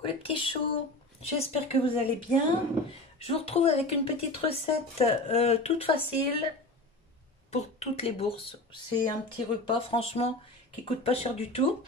Coucou les petits choux, j'espère que vous allez bien. Je vous retrouve avec une petite recette toute facile pour toutes les bourses. C'est un petit repas franchement qui coûte pas cher du tout.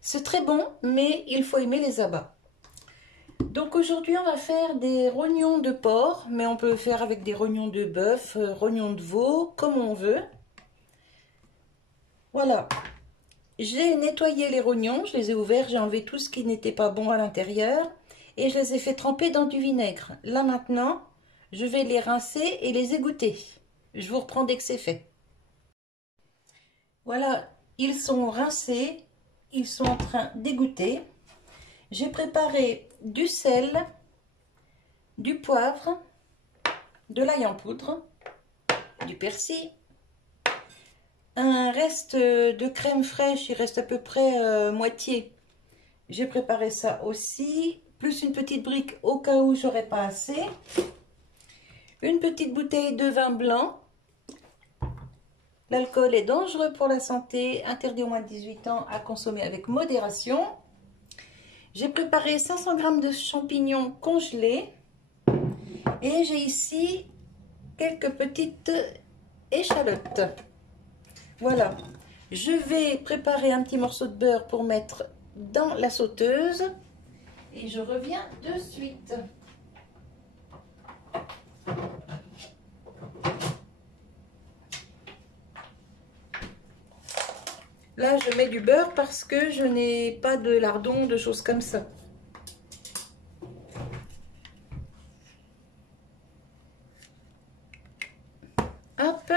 C'est très bon mais il faut aimer les abats. Donc aujourd'hui on va faire des rognons de porc, mais on peut le faire avec des rognons de bœuf, rognons de veau, comme on veut. Voilà. J'ai nettoyé les rognons, je les ai ouverts, j'ai enlevé tout ce qui n'était pas bon à l'intérieur et je les ai fait tremper dans du vinaigre. Là maintenant, je vais les rincer et les égoutter. Je vous reprends dès que c'est fait. Voilà, ils sont rincés, ils sont en train d'égoutter. J'ai préparé du sel, du poivre, de l'ail en poudre, du persil, un reste de crème fraîche, il reste à peu près moitié. J'ai préparé ça aussi, plus une petite brique au cas où j'aurais pas assez. Une petite bouteille de vin blanc. L'alcool est dangereux pour la santé, interdit au moins de 18 ans, à consommer avec modération. J'ai préparé 500 g de champignons congelés. Et j'ai ici quelques petites échalotes. Voilà. Je vais préparer un petit morceau de beurre pour mettre dans la sauteuse. Et je reviens de suite. Là, je mets du beurre parce que je n'ai pas de lardons, de choses comme ça. Hop,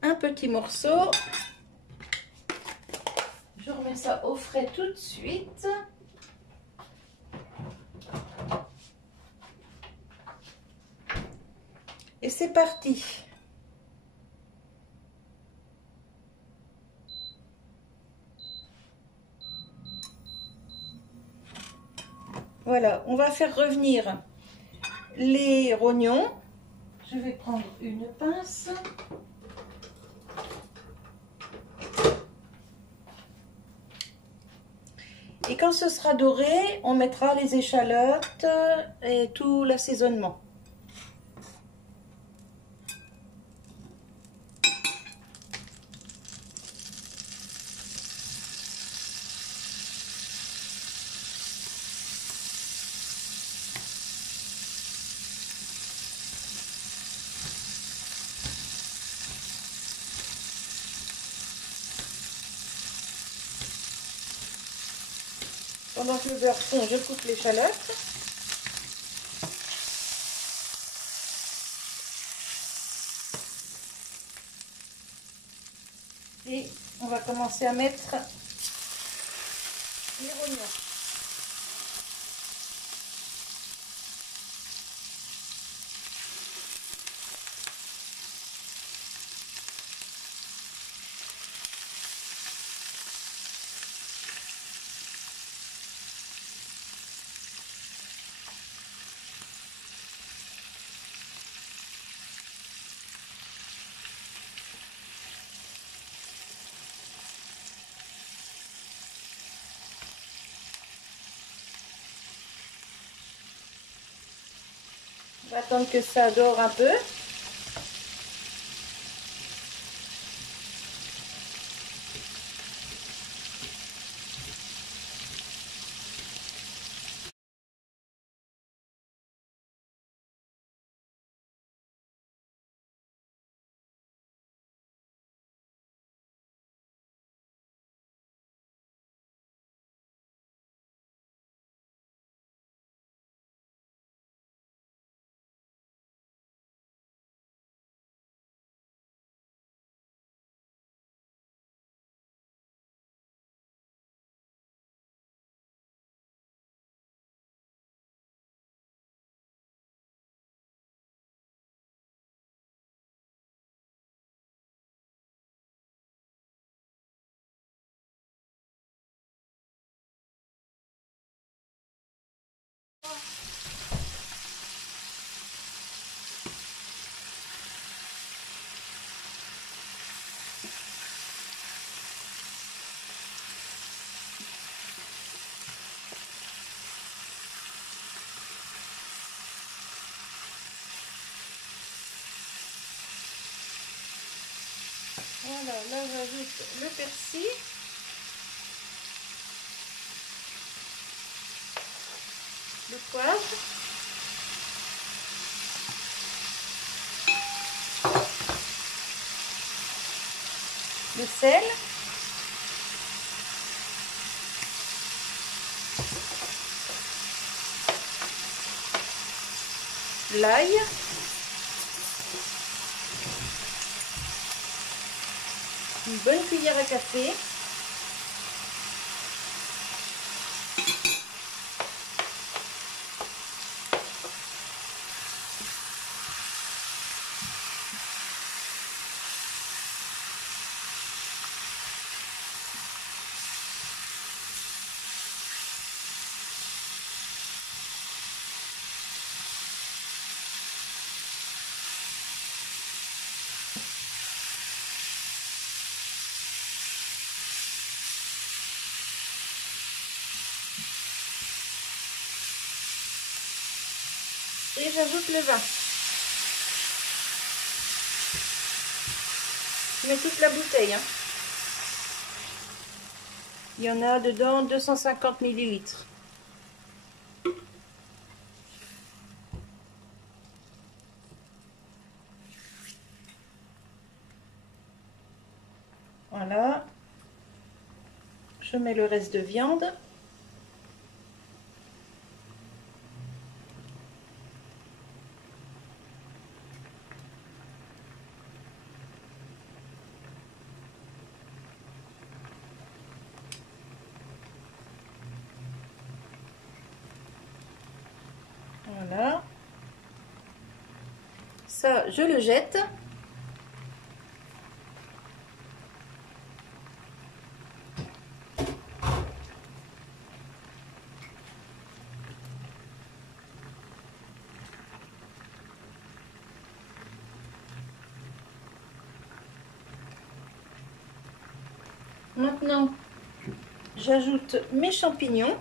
un petit morceau. Je remets ça au frais tout de suite. Et c'est parti. Voilà, on va faire revenir les rognons. Je vais prendre une pince. Et quand ce sera doré, on mettra les échalotes et tout l'assaisonnement. Pendant que le beurre fond, je coupe l'échalote. Et on va commencer à mettre les rognons. On va attendre que ça dore un peu. Voilà, là j'ajoute le persil. Le poivre. Le sel. L'ail. Une bonne cuillère à café. Et j'ajoute le vin. Je mets toute la bouteille. Hein. Il y en a dedans 250 ml. Voilà. Je mets le reste de viande. Voilà. Ça, je le jette. Maintenant, j'ajoute mes champignons.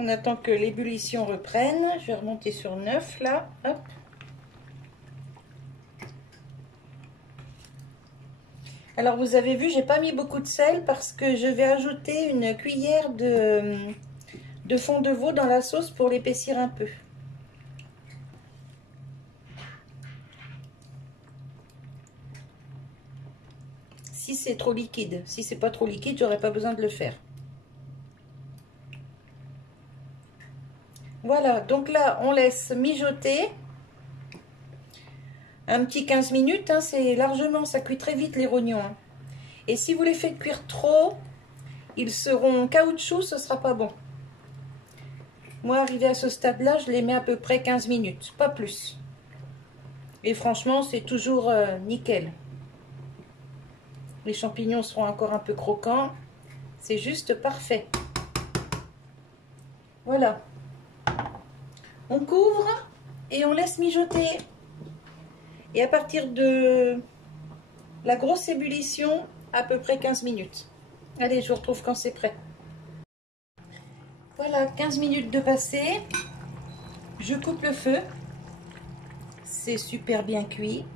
On attend que l'ébullition reprenne. Je vais remonter sur 9 là. Hop. Alors vous avez vu, j'ai pas mis beaucoup de sel parce que je vais ajouter une cuillère de fond de veau dans la sauce pour l'épaissir un peu. Si c'est trop liquide, si c'est pas trop liquide, j'aurais pas besoin de le faire. Voilà, donc là on laisse mijoter un petit 15 minutes, hein, c'est largement, ça cuit très vite les rognons. Hein. Et si vous les faites cuire trop, ils seront caoutchouc, ce sera pas bon. Moi, arrivé à ce stade-là, je les mets à peu près 15 minutes, pas plus. Et franchement, c'est toujours nickel. Les champignons seront encore un peu croquants. C'est juste parfait. Voilà. On couvre et on laisse mijoter. Et à partir de la grosse ébullition, à peu près 15 minutes. Allez, je vous retrouve quand c'est prêt. Voilà, 15 minutes de passé. Je coupe le feu. C'est super bien cuit.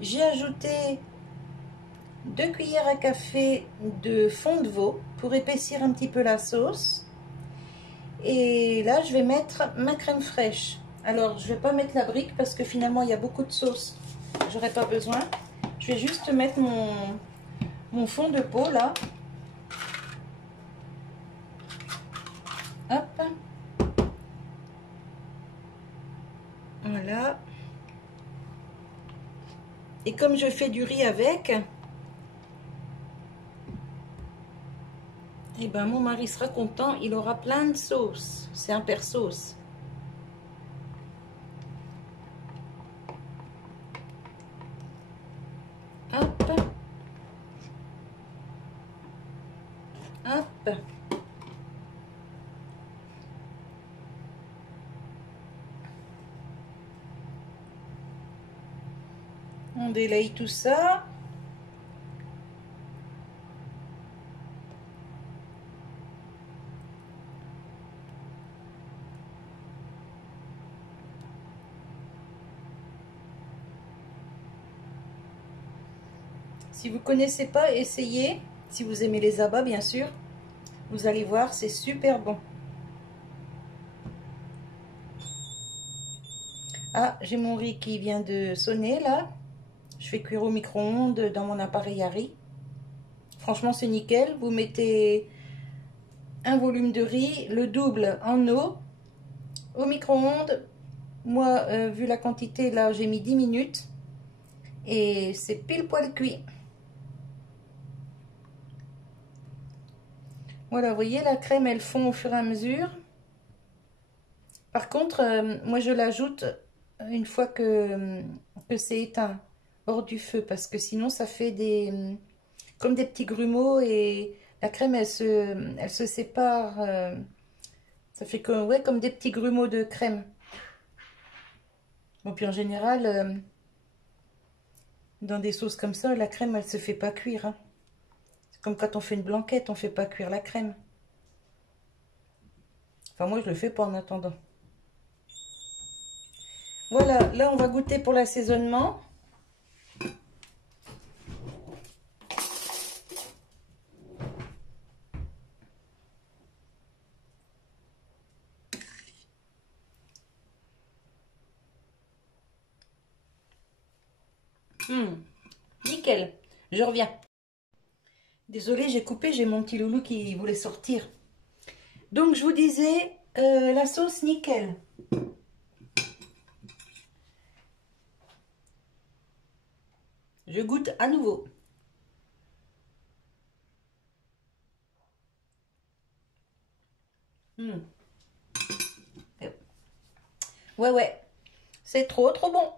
J'ai ajouté 2 cuillères à café de fond de veau pour épaissir un petit peu la sauce. Et là, je vais mettre ma crème fraîche. Alors, je ne vais pas mettre la brique parce que finalement, il y a beaucoup de sauce. J'aurais pas besoin. Je vais juste mettre mon fond de pot là. Hop. Voilà. Et comme je fais du riz avec, eh ben mon mari sera content, il aura plein de sauces. C'est un père sauce. Hop. Hop. On délaye tout ça. Si vous ne connaissez pas, essayez. Si vous aimez les abats, bien sûr. Vous allez voir, c'est super bon. Ah, j'ai mon riz qui vient de sonner là. Je fais cuire au micro-ondes dans mon appareil à riz. Franchement, c'est nickel. Vous mettez un volume de riz, le double en eau, au micro-ondes. Moi, vu la quantité, là, j'ai mis 10 minutes. Et c'est pile poil cuit. Voilà, vous voyez, la crème, elle fond au fur et à mesure. Par contre, moi, je l'ajoute une fois que c'est éteint, hors du feu. Parce que sinon, ça fait comme des petits grumeaux et la crème, elle se sépare. Ça fait ouais, comme des petits grumeaux de crème. Bon, puis en général, dans des sauces comme ça, la crème, elle se fait pas cuire. Hein. C'est comme quand on fait une blanquette, on fait pas cuire la crème. Enfin, moi, je le fais pas en attendant. Voilà, là, on va goûter pour l'assaisonnement. Nickel, je reviens. Désolée, j'ai coupé, j'ai mon petit loulou qui voulait sortir. Donc, je vous disais, la sauce nickel. Je goûte à nouveau. Ouais, c'est trop bon.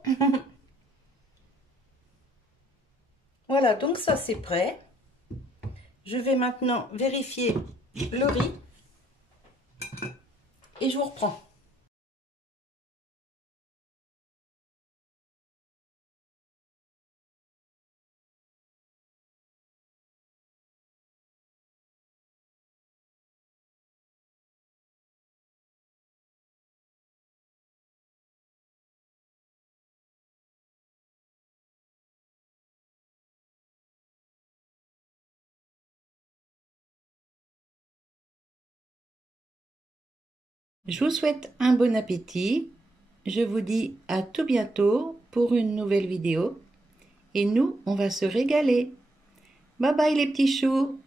Voilà, donc ça c'est prêt. Je vais maintenant vérifier le riz et je vous reprends. Je vous souhaite un bon appétit. Je vous dis à tout bientôt pour une nouvelle vidéo. Et nous, on va se régaler. Bye bye les petits choux!